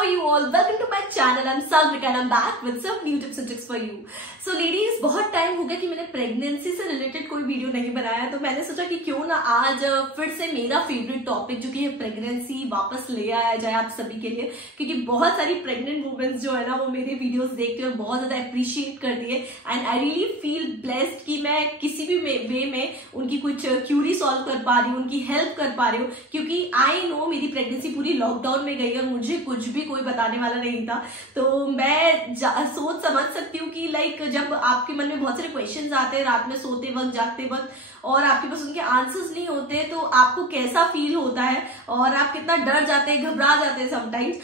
are you all? Welcome to my channel. I'm Sagrika and I'm back with some new tips and tricks for you. So ladies, बहुत time हो गया कि मैंने pregnancy से related कोई video नहीं बनाया, तो मैंने सोचा कि क्यों ना आज फिर से मेरा फेवरेट टॉपिक जो कि है प्रेगनेंसी वापस ले आया जाए आप सभी के लिए, क्योंकि बहुत सारी प्रेग्नेंट वुमेन्स जो है ना वो मेरे वीडियोस देखते हुए बहुत ज्यादा अप्रिशिएट करती है and I really feel blessed कि मैं किसी भी वे में उनकी कुछ क्यूरी सॉल्व कर पा रही हूँ, उनकी हेल्प कर पा रही हूँ, क्योंकि आई नो मेरी प्रेगनेंसी पूरी लॉकडाउन में गई और मुझे कुछ भी कोई बताने वाला नहीं था। तो मैं सोच समझ सकती हूँ कि लाइक जब आपके मन में बहुत सारे क्वेश्चंस आते हैं रात में सोते वक्त जागते वक्त और आपके पास उनके आंसर्स नहीं होते, तो आपको कैसा फील होता है और आप कितना डर जाते हैं, घबरा जाते हैं समटाइम्स।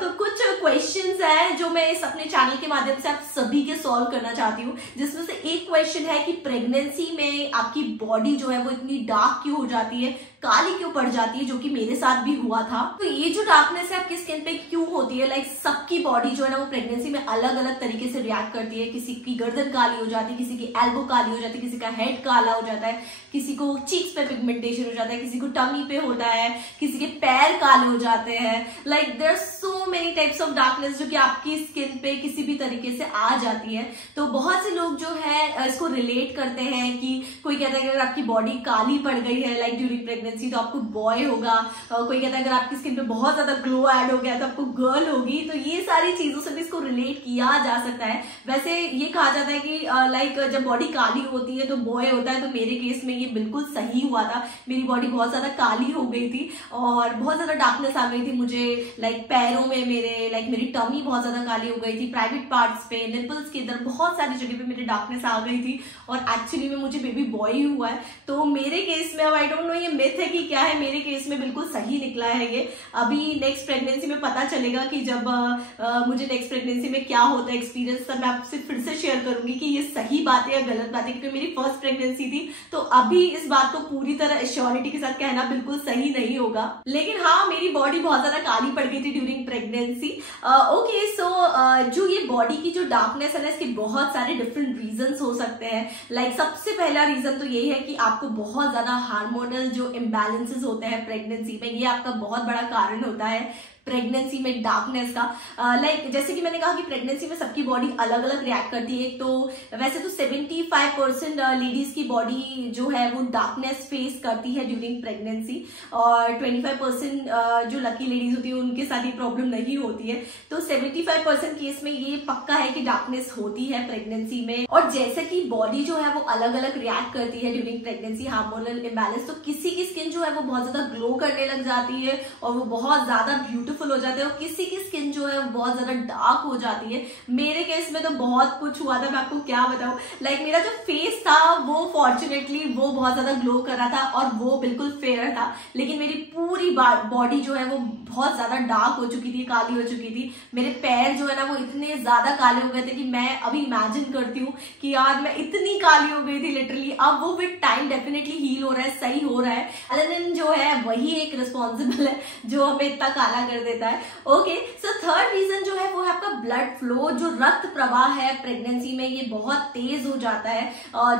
तो कुछ क्वेश्चंस हैं जो मैं इस अपने चैनल के माध्यम से आप सभी के सॉल्व करना चाहती हूँ, जिसमें से एक क्वेश्चन है कि प्रेगनेंसी में आपकी बॉडी जो है वो इतनी डार्क क्यों हो जाती है, काली क्यों पड़ जाती है, जो कि मेरे साथ भी हुआ था। तो ये जो डार्कनेस है आपकी स्किन पे क्यों होती है, लाइक सबकी बॉडी जो है ना वो प्रेगनेंसी में अलग अलग तरीके से रिएक्ट करती है। किसी की गर्दन काली हो जाती है, किसी की एल्बो काली हो जाती है, किसी का हेड काला हो जाता है, किसी को चीक्स पे पिगमेंटेशन हो जाता है, किसी को टमी पे होता है, किसी के पैर काले हो जाते हैं। Like there are so many types of darkness जो कि आपकी स्किन पे किसी भी तरीके से आ जाती है। तो बहुत से लोग जो है इसको रिलेट करते हैं कि कोई कहता है कि अगर आपकी बॉडी काली पड़ गई है लाइक ड्यूरिंग प्रेगनेंसी तो आपको बॉय होगा, कोई कहता है अगर आपकी स्किन पे बहुत ज्यादा ग्लो ऐड हो गया तो आपको गर्ल होगी। तो ये सारी चीजों से भी इसको रिलेट किया जा सकता है। वैसे ये कहा जाता है कि लाइक जब बॉडी काली होती है तो बॉय होता है, तो मेरे केस में ये बिल्कुल सही हुआ था। मेरी बॉडी बहुत ज्यादा काली हो गई थी और बहुत ज्यादा डार्कनेस आ गई थी मुझे, लाइक पैरों में मेरे, लाइक मेरी टमी बहुत ज्यादा काली हो गई थी, प्राइवेट पार्ट्स पे, निपल्स के इधर बहुत सारी जगह पे मेरी डार्कनेस आ गई थी और एक्चुअली में मुझे बेबी बॉय ही हुआ है। तो मेरे केस में अब आई डोंट नो ये मिथ है कि क्या है, मेरे केस में बिल्कुल सही निकला है ये। अभी नेक्स्ट प्रेगनेंसी में पता चलेगा कि जब मुझे नेक्स्ट प्रेगनेंसी में क्या होता है एक्सपीरियंस, तब मैं आपसे फिर से शेयर करूंगी कि ये सही बात है या गलत बात है, क्योंकि मेरी फर्स्ट प्रेगनेंसी थी। तो अभी इस बात को पूरी तरह एश्योरिटी के साथ कहना बिल्कुल सही नहीं होगा, लेकिन हाँ मेरी बॉडी बहुत ज्यादा काली पड़ गई थी ड्यूरिंग प्रेगनेंसी। ओके, सो जो ये बॉडी की जो डार्कनेस है ना, इसके बहुत सारे डिफरेंट रीजंस हो सकते हैं। लाइक सबसे पहला रीजन तो ये है कि आपको बहुत ज्यादा हार्मोनल जो इम्बैलेंसेस होते हैं प्रेगनेंसी में, ये आपका बहुत बड़ा कारण होता है प्रेगनेंसी में डार्कनेस का। लाइक जैसे कि मैंने कहा कि प्रेगनेंसी में सबकी बॉडी अलग अलग रिएक्ट करती है। तो वैसे तो 75% लेडीज की बॉडी जो है वो डार्कनेस फेस करती है ड्यूरिंग प्रेगनेंसी और 25% जो लकी लेडीज होती है उनके साथ ये प्रॉब्लम नहीं होती है। तो 75% केस में ये पक्का है कि डार्कनेस होती है प्रेगनेंसी में। और जैसे कि बॉडी जो है वो अलग अलग रिएक्ट करती है ड्यूरिंग प्रेगनेंसी, हार्मोनल इम्बैलेंस, तो किसी की स्किन जो है वो बहुत ज्यादा ग्लो करने लग जाती है और वो बहुत ज्यादा ब्यूटीफुल हो जाते हैं, और किसी की स्किन जो है वो बहुत ज्यादा डार्क हो जाती है। मेरे केस में तो बहुत कुछ हुआ था, मैं आपको क्या बताऊं। लाइक मेरा जो फेस था वो फॉर्चुनेटली वो बहुत ज्यादा ग्लो कर रहा था और वो बिल्कुल फेयर था, लेकिन मेरी पूरी बॉडी जो है वो बहुत ज्यादा डार्क हो चुकी थी, काली हो चुकी थी। मेरे पैर जो है ना वो इतने ज्यादा काले हो गए थे कि मैं अभी इमेजिन करती हूँ कि यार मैं इतनी काली हो गई थी लिटरली। अब वो विद टाइम डेफिनेटली हील हो रहा है, सही हो रहा है। मेलानिन जो है वही एक रिस्पॉन्सिबल है जो हमें इतना काला कर देता है। ओके, सो थर्ड रीजन जो है वो है आपका ब्लड फ्लो। जो रक्त प्रवाह है प्रेगनेंसी में ये बहुत तेज हो जाता है,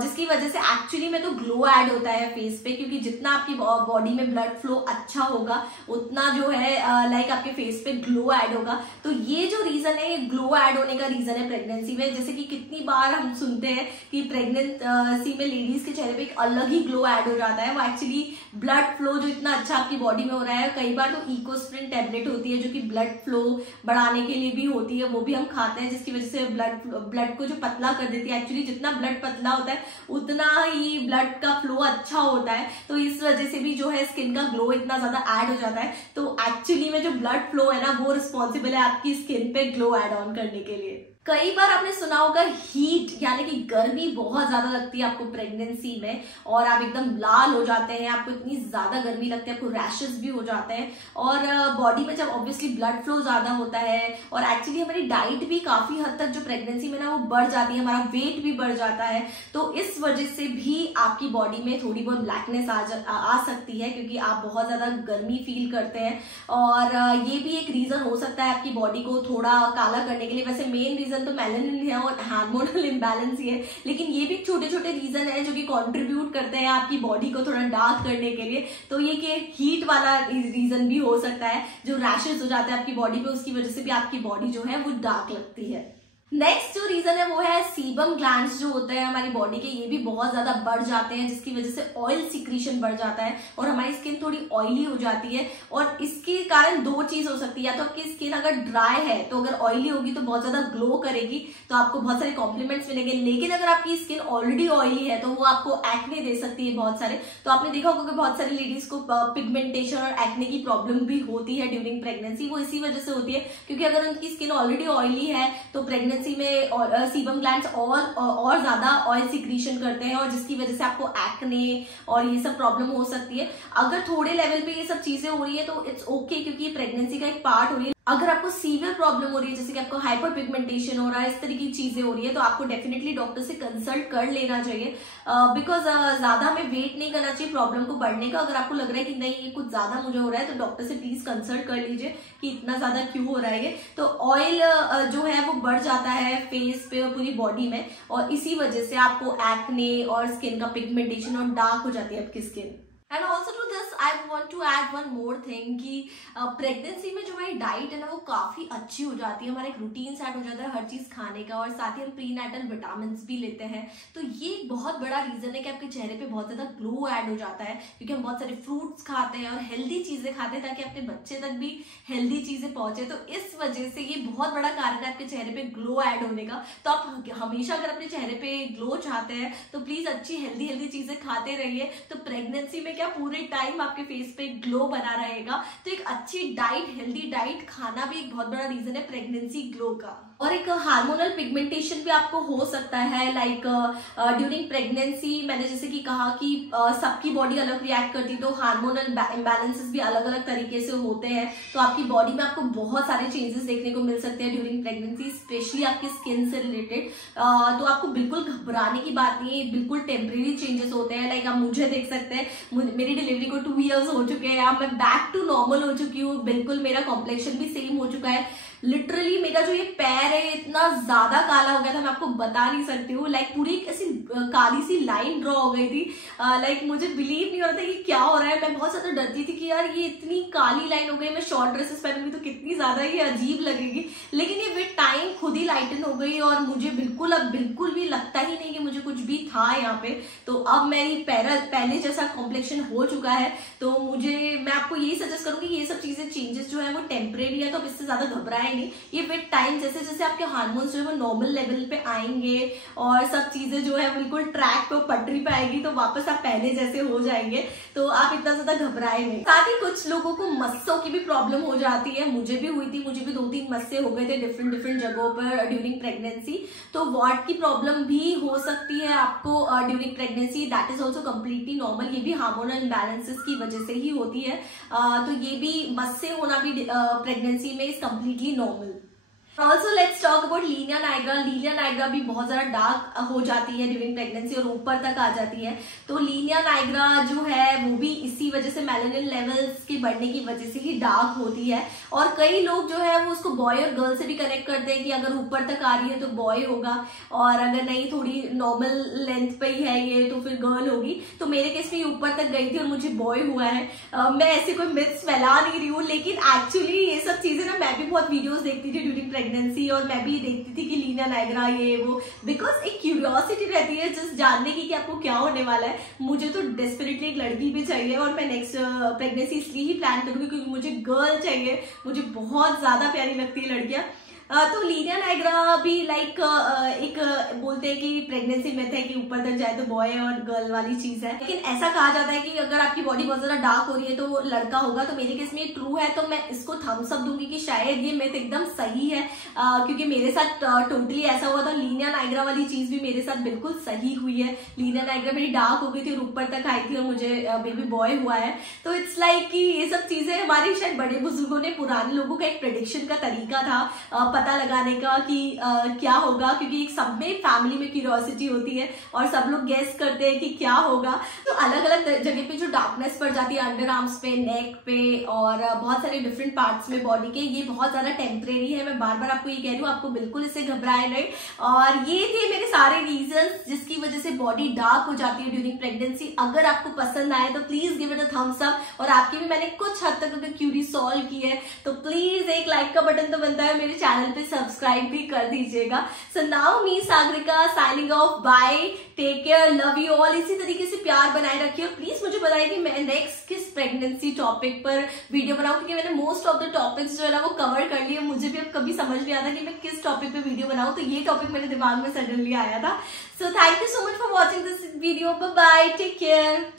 जिसकी वजह से एक्चुअली में तो ग्लो ऐड होता है फेस पे, क्योंकि जितना आपकी बॉडी में ब्लड फ्लो अच्छा होगा उतना जो है लाइक आपके फेस पे ग्लो ऐड होगा। तो ये जो रीजन है ये ग्लो ऐड होने का रीजन है प्रेगनेंसी में। जैसे कि कितनी बार हम सुनते हैं कि प्रेगनेंसी में लेडीज के चेहरे पे एक अलग ही ग्लो ऐड हो जाता है, वो एक्चुअली ब्लड फ्लो जो इतना अच्छा आपकी बॉडी में हो रहा है। कई बार तो इकोस्प्रिन टैबलेट होती है जो कि ब्लड फ्लो बढ़ाने के लिए भी होती है, वो भी हम खाते हैं, जिसकी वजह से ब्लड को जो पतला कर देती है। एक्चुअली जितना ब्लड पतला होता है उतना ही ब्लड का फ्लो अच्छा होता है, तो इस वजह से भी जो है स्किन का ग्लो इतना ज्यादा ऐड हो जाता है। तो एक्चुअली में जो ब्लड फ्लो है ना वो रिस्पॉन्सिबल है आपकी स्किन पे ग्लो ऐड ऑन करने के लिए। कई बार आपने सुना होगा हीट यानी कि गर्मी बहुत ज्यादा लगती है आपको प्रेगनेंसी में और आप एकदम लाल हो जाते हैं, आपको इतनी ज्यादा गर्मी लगती है, आपको रैशेस भी हो जाते हैं। और बॉडी में जब ऑब्वियसली ब्लड फ्लो ज्यादा होता है और एक्चुअली हमारी डाइट भी काफी हद तक जो प्रेगनेंसी में ना वो बढ़ जाती है, हमारा वेट भी बढ़ जाता है। तो इस वजह से भी आपकी बॉडी में थोड़ी बहुत ब्लैकनेस आ सकती है, क्योंकि आप बहुत ज्यादा गर्मी फील करते हैं और ये भी एक रीजन हो सकता है आपकी बॉडी को थोड़ा काला करने के लिए। वैसे मेन रीजन रीजन तो मेलानिन है और हार्मोनल इम्बैलेंस ही है, लेकिन ये भी छोटे छोटे रीजन है जो कि कंट्रीब्यूट करते हैं आपकी बॉडी को थोड़ा डार्क करने के लिए। तो ये कि हीट वाला रीजन भी हो सकता है, जो रैशेस हो जाते हैं आपकी बॉडी पे, उसकी वजह से भी आपकी बॉडी जो है वो डार्क लगती है। नेक्स्ट जो रीजन है वो है सीबम ग्लैंड्स जो होते हैं हमारी बॉडी के, ये भी बहुत ज्यादा बढ़ जाते हैं, जिसकी वजह से ऑयल सिक्रीशन बढ़ जाता है और हमारी स्किन थोड़ी ऑयली हो जाती है। और इसके कारण दो चीज हो सकती है, या तो आपकी स्किन अगर ड्राई है तो अगर ऑयली होगी तो बहुत ज्यादा ग्लो करेगी, तो आपको बहुत सारे कॉम्प्लीमेंट्स मिलेंगे, लेकिन अगर आपकी स्किन ऑलरेडी ऑयली है तो वो आपको एक्ने दे सकती है बहुत सारे। तो आपने देखा होगा कि बहुत सारी लेडीज को पिगमेंटेशन और एक्ने की प्रॉब्लम भी होती है ड्यूरिंग प्रेगनेंसी। वो इसी वजह से होती है क्योंकि अगर उनकी स्किन ऑलरेडी ऑयली है तो प्रेगनेंसी में सीबम ग्लैंड्स और ज्यादा ऑयल सिक्रीशन करते हैं, और जिसकी वजह से आपको एक्ने और ये सब प्रॉब्लम हो सकती है। अगर थोड़े लेवल पे ये सब चीजें हो रही है तो इट्स ओके, क्योंकि प्रेगनेंसी का एक पार्ट हो रही है। अगर आपको सीवियर प्रॉब्लम हो रही है, जैसे कि आपको हाइपर पिगमेंटेशन हो रहा है, इस तरह की चीजें हो रही है, तो आपको डेफिनेटली डॉक्टर से कंसल्ट कर लेना चाहिए, बिकॉज ज्यादा हमें वेट नहीं करना चाहिए प्रॉब्लम को बढ़ने का। अगर आपको लग रहा है कि नहीं ये कुछ ज्यादा मुझे हो रहा है तो डॉक्टर से प्लीज कंसल्ट कर लीजिए कि इतना ज्यादा क्यों हो रहा है ये। तो ऑयल जो है वो बढ़ जाता है फेस पे और पूरी बॉडी में, और इसी वजह से आपको एक्ने और स्किन का पिगमेंटेशन और डार्क हो जाती है आपकी skin. And also to this I want to add one more thing कि प्रेगनेंसी में जो हमारी डाइट है ना वो काफी अच्छी हो जाती है, हमारा एक रूटीन सेट हो जाता है हर चीज खाने का, और साथ ही हम प्रीनेटल विटामिन भी लेते हैं। तो ये एक बहुत बड़ा रीजन है कि आपके चेहरे पे बहुत ज्यादा ग्लो ऐड हो जाता है, क्योंकि हम बहुत सारे फ्रूट्स खाते हैं और हेल्दी चीजें खाते हैं ताकि अपने बच्चे तक भी हेल्दी चीजें पहुंचे। तो इस वजह से ये बहुत बड़ा कारण है आपके चेहरे पे ग्लो ऐड होने का। तो आप हमेशा अगर अपने चेहरे पे ग्लो चाहते हैं तो प्लीज अच्छी हेल्दी चीजें खाते रहिए। तो प्रेगनेंसी में पूरे टाइम आपके फेस पे ग्लो बना रहेगा। तो एक अच्छी डाइट, हेल्दी डाइट खाना भी एक बहुत बड़ा रीजन है प्रेगनेंसी ग्लो का। और एक हार्मोनल पिगमेंटेशन भी आपको हो सकता है, लाइक ड्यूरिंग प्रेगनेंसी मैंने जैसे कि कहा कि सबकी बॉडी अलग रिएक्ट करती है, तो हार्मोनल इम्बैलेंसेस भी अलग अलग तरीके से होते हैं। तो आपकी बॉडी में आपको बहुत सारे चेंजेस देखने को मिल सकते हैं ड्यूरिंग प्रेगनेंसी, स्पेशली आपकी स्किन से रिलेटेड। तो आपको बिल्कुल घबराने की बात नहीं है, बिल्कुल टेम्परेरी चेंजेस होते हैं। लाइक आप मुझे देख सकते हैं, मेरी डिलीवरी को 2 इयर्स हो चुके हैं, अब मैं बैक टू नॉर्मल हो चुकी हूँ, बिल्कुल मेरा कॉम्प्लेक्शन भी सेम हो चुका है। लिटरली मेरा जो ये पैर है इतना ज्यादा काला हो गया था, मैं आपको बता नहीं सकती हूँ। लाइक पूरी ऐसी काली सी लाइन ड्रॉ हो गई थी। लाइक मुझे बिलीव नहीं हो रहा था कि क्या हो रहा है। मैं बहुत ज्यादा डरती थी कि यार ये इतनी काली लाइन हो गई, मैं शॉर्ट ड्रेसेस पहनूंगी तो कितनी ज्यादा ये अजीब लगेगी, लेकिन ये विद टाइम खुद ही लाइटन हो गई और मुझे अब बिल्कुल भी लगता ही नहीं कि मुझे कुछ भी था यहाँ पे। तो अब मेरी पहले जैसा कॉम्प्लेक्शन हो चुका है। तो मैं आपको यही सजेस्ट करूंगी ये सब चीजें चेंजेस जो है वो टेम्परेरी है, तो अब इससे ज्यादा घबराए नहीं। ये विद टाइम जैसे जैसे आपके हार्मोन्स जो है वो नॉर्मल लेवल पे आएंगे और सब चीजें जो है बिल्कुल ट्रैक पे पटरी पे आएगी, तो वापस आप पहले जैसे हो जाएंगे। तो आप इतना ज्यादा घबराए नहीं। साथ ही कुछ लोगों को मस्सों की भी प्रॉब्लम हो जाती है, मुझे भी हुई थी, मुझे भी 2-3 मस्से हो गए थे डिफरेंट जगहों पर ड्यूरिंग प्रेगनेंसी। तो वाट की प्रॉब्लम भी हो सकती है आपको during pregnancy, that is also completely normal. ये भी हार्मोनल इम्बैलेंसेस की वजह से ही होती है। तो ये भी मस्से होना भी प्रेगनेंसी में is completely normal. Also let's talk about linea nigra. Linea nigra भी बहुत ज्यादा डार्क हो जाती है ड्यूरिंग प्रेगनेंसी और ऊपर तक आ जाती है। तो लीनिया नाइग्रा जो है वो भी इसी वजह से मेलानिन लेवल्स के बढ़ने की वजह से ही डार्क होती है। और कई लोग जो है वो उसको बॉय और गर्ल से भी कनेक्ट करते हैं कि अगर ऊपर तक आ रही है तो बॉय होगा, और अगर नहीं थोड़ी नॉर्मल लेंथ पे ही है ये तो फिर गर्ल होगी। तो मेरे केस में ऊपर तक गई थी और मुझे बॉय हुआ है। मैं ऐसे कोई मिथ्स फैला नहीं रही हूँ, लेकिन एक्चुअली ये सब चीजें ना मैं भी बहुत वीडियोस देखती थी ड्यूरिंग प्रेगनेंसी, और मैं भी देखती थी कि लीनिया नाइग्रा ये वो, बिकॉज एक क्यूरियोसिटी रहती है जस्ट जानने की कि आपको क्या होने वाला है। मुझे तो डेस्परेटली एक लड़की भी चाहिए और मैं नेक्स्ट प्रेगनेंसी इसलिए ही प्लान करूंगी क्योंकि मुझे गर्ल चाहिए, मुझे बहुत ज्यादा प्यारी लगती है लड़कियां। तो लीनिया नाइग्रा भी लाइक एक बोलते हैं कि प्रेगनेंसी में है कि ऊपर तक जाए तो बॉय और गर्ल वाली चीज है, लेकिन ऐसा कहा जाता है कि अगर आपकी बॉडी बहुत ज्यादा डार्क हो रही है तो वो लड़का होगा। तो मेरे केस में ट्रू है, तो मैं इसको थम्स अप दूंगी कि शायद ये मिथ एकदम सही है, क्योंकि मेरे साथ टोटली ऐसा हुआ था। लीनिया नाइग्रा वाली चीज भी मेरे साथ बिल्कुल सही हुई है। लीनिया नाइग्रा मेरी डार्क हो गई थी और ऊपर तक आई थी और मुझे बेबी बॉय हुआ है। तो इट्स लाइक कि ये सब चीजें हमारे शायद बड़े बुजुर्गों ने, पुराने लोगों का एक प्रेडिक्शन का तरीका था। पता लगाने का कि क्या होगा, क्योंकि सब में फैमिली में क्यूरियोसिटी होती है और सब लोग गेस करते हैं कि क्या होगा। तो अलग अलग जगह पे जो डार्कनेस पड़ जाती है, अंडर आर्म्स पे, नेक पे और बहुत सारे डिफरेंट पार्ट्स में बॉडी के, ये बहुत ज्यादा टेम्परेरी है। मैं बार बार आपको ये कह रही हूँ, आपको बिल्कुल इससे घबराए नहीं। और ये थे मेरे सारे रीजंस जिसकी वजह से बॉडी डार्क हो जाती है ड्यूरिंग प्रेगनेंसी। अगर आपको पसंद आए तो please give it a thumbs up, और आपकी भी मैंने कुछ हद तक अगर क्यूरी सॉल्व की है तो प्लीज एक लाइक का बटन तो बनता है, मेरे चैनल पे सब्सक्राइब भी कर दीजिएगा। So now me Sagarika signing off, bye, take care, love you all. इसी तरीके से प्यार बनाए रखिए और प्लीज मुझे बताइए कि मैं नेक्स्ट किस प्रेगनेंसी टॉपिक पर वीडियो बनाऊं, क्योंकि मैंने मोस्ट ऑफ द टॉपिक्स जो है ना वो कवर कर लिए। मुझे भी अब कभी समझ नहीं आता कि मैं किस टॉपिक पे वीडियो बनाऊं, तो ये टॉपिक मेरे दिमाग में सडनली आया था। So thank you so much for watching this video. Bye bye, take care.